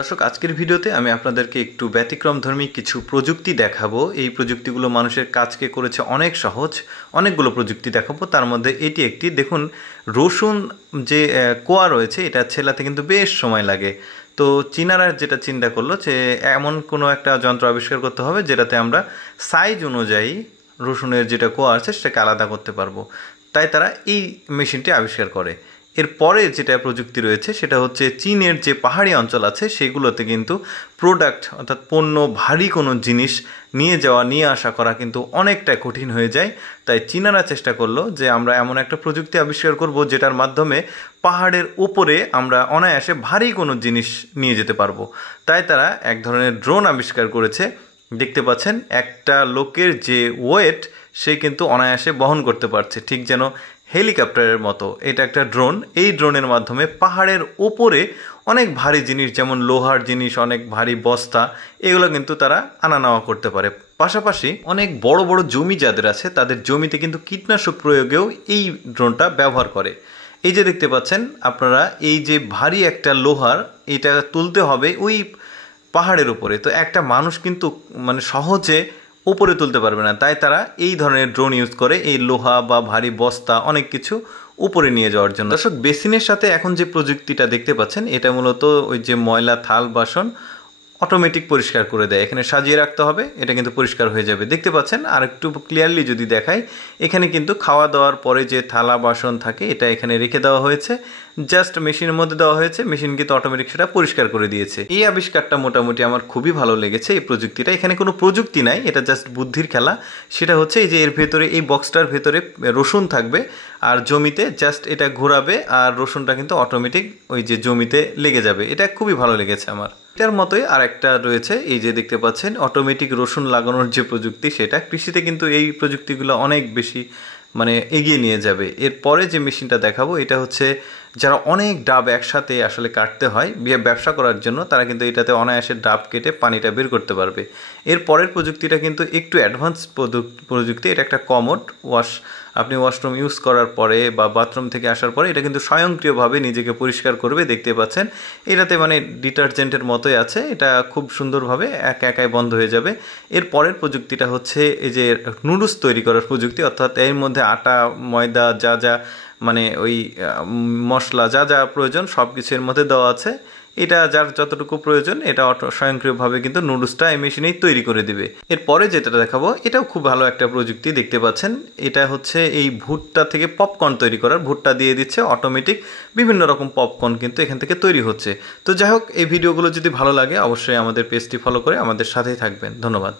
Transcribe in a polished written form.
দর্শক, আজকের ভিডিওতে আমি আপনাদেরকে একটু ব্যতিক্রমধর্মী কিছু প্রযুক্তি দেখাবো। এই প্রযুক্তিগুলো মানুষের কাজকে করেছে অনেক সহজ। অনেকগুলো প্রযুক্তি দেখাবো, তার মধ্যে এটি একটি। দেখুন, রসুন যে কোয়া রয়েছে এটা ছেলাতে কিন্তু বেশ সময় লাগে। তো চীনারা যেটা চিন্তা করলো যে এমন কোনো একটা যন্ত্র আবিষ্কার করতে হবে যেটাতে আমরা সাইজ অনুযায়ী রসুনের যেটা কোয়া আছে সেটাকে আলাদা করতে পারবো। তাই তারা এই মেশিনটি আবিষ্কার করে। এরপরে যেটা প্রযুক্তি রয়েছে সেটা হচ্ছে চীনের যে পাহাড়ি অঞ্চল আছে সেগুলোতে কিন্তু প্রোডাক্ট অর্থাৎ পণ্য, ভারী কোনো জিনিস নিয়ে আসা করা কিন্তু অনেকটা কঠিন হয়ে যায়। তাই চীনারা চেষ্টা করলো যে আমরা এমন একটা প্রযুক্তি আবিষ্কার করব যেটার মাধ্যমে পাহাড়ের উপরে আমরা অনায়াসে ভারী কোনো জিনিস নিয়ে যেতে পারবো। তাই তারা এক ধরনের ড্রোন আবিষ্কার করেছে। দেখতে পাচ্ছেন একটা লোকের যে ওয়েট সে কিন্তু অনায়াসে বহন করতে পারছে, ঠিক যেন হেলিকপ্টারের মতো। এটা একটা ড্রোন। এই ড্রোনের মাধ্যমে পাহাড়ের ওপরে অনেক ভারী জিনিস, যেমন লোহার জিনিস, অনেক ভারী বস্তা, এগুলো কিন্তু তারা আনা নেওয়া করতে পারে। পাশাপাশি অনেক বড় বড় জমি যাদের আছে তাদের জমিতে কিন্তু কীটনাশক প্রয়োগেও এই ড্রোনটা ব্যবহার করে। এই যে দেখতে পাচ্ছেন আপনারা, এই যে ভারী একটা লোহার, এটা তুলতে হবে ওই পাহাড়ের উপরে। তো একটা মানুষ কিন্তু সহজে উপরে তুলতে পারবে না, তাই তারা এই ধরনের ড্রোন ইউজ করে এই লোহা বা ভারী বস্তা অনেক কিছু উপরে নিয়ে যাওয়ার জন্য। দর্শক, বেসিনের সাথে এখন যে প্রযুক্তিটা দেখতে পাচ্ছেন এটা মূলত ওই যে ময়লা থাল বাসন অটোমেটিক পরিষ্কার করে দেয়। এখানে সাজিয়ে রাখতে হবে, এটা কিন্তু পরিষ্কার হয়ে যাবে। দেখতে পাচ্ছেন, আর একটু ক্লিয়ারলি যদি দেখাই, এখানে কিন্তু খাওয়া দাওয়ার পরে যে থালা বাসন থাকে এটা এখানে রেখে দেওয়া হয়েছে, জাস্ট মেশিনের মধ্যে দেওয়া হয়েছে, মেশিন কিন্তু অটোমেটিক সেটা পরিষ্কার করে দিয়েছে। এই আবিষ্কারটা মোটামুটি আমার খুবই ভালো লেগেছে। এই প্রযুক্তিটা, এখানে কোনো প্রযুক্তি নাই, এটা জাস্ট বুদ্ধির খেলা। সেটা হচ্ছে এই যে এর ভেতরে, এই বক্সটার ভেতরে রসুন থাকবে আর জমিতে জাস্ট এটা ঘোরাবে আর রসুনটা কিন্তু অটোমেটিক ওই যে জমিতে লেগে যাবে। এটা খুবই ভালো লেগেছে আমার। এটার মতোই আর একটা রয়েছে, এই যে দেখতে পাচ্ছেন অটোমেটিক রসুন লাগানোর যে প্রযুক্তি, সেটা কৃষিতে কিন্তু এই প্রযুক্তিগুলো অনেক বেশি এগিয়ে নিয়ে যাবে। এরপরে যে মেশিনটা দেখাবো এটা হচ্ছে যারা অনেক ডাব একসাথে আসলে কাটতে হয় ব্যবসা করার জন্য, তারা কিন্তু এটাতে অনায়াসে ডাব কেটে পানিটা বের করতে পারবে। এর পরের প্রযুক্তিটা কিন্তু একটু অ্যাডভান্স প্রযুক্তি। এটা একটা কমোড ওয়াশ। আপনি ওয়াশরুম ইউজ করার পরে বা বাথরুম থেকে আসার পরে এটা কিন্তু স্বয়ংক্রিয়ভাবে নিজেকে পরিষ্কার করবে। দেখতে পাচ্ছেন এটাতে ডিটারজেন্টের মতোই আছে, এটা খুব সুন্দরভাবে একাই বন্ধ হয়ে যাবে। এর পরের প্রযুক্তিটা হচ্ছে এই যে নুডলস তৈরি করার প্রযুক্তি, অর্থাৎ এর মধ্যে আটা, ময়দা, যা যা ওই মশলা যা যা প্রয়োজন সব কিছু এর মধ্যে দেওয়া আছে। এটা যার যতটুকু প্রয়োজন এটা স্বয়ংক্রিয়ভাবে কিন্তু নুডলসটা এই মেশিনেই তৈরি করে দিবে। এরপরে যেটা দেখাবো এটাও খুব ভালো একটা প্রযুক্তি। দেখতে পাচ্ছেন এটা হচ্ছে এই ভুট্টা থেকে পপকর্ন তৈরি করার। ভুট্টা দিয়ে দিচ্ছে অটোমেটিক, বিভিন্ন রকম পপকর্ন কিন্তু এখান থেকে তৈরি হচ্ছে। তো যাই হোক, এই ভিডিওগুলো যদি ভালো লাগে অবশ্যই আমাদের পেজটি ফলো করে আমাদের সাথেই থাকবেন। ধন্যবাদ।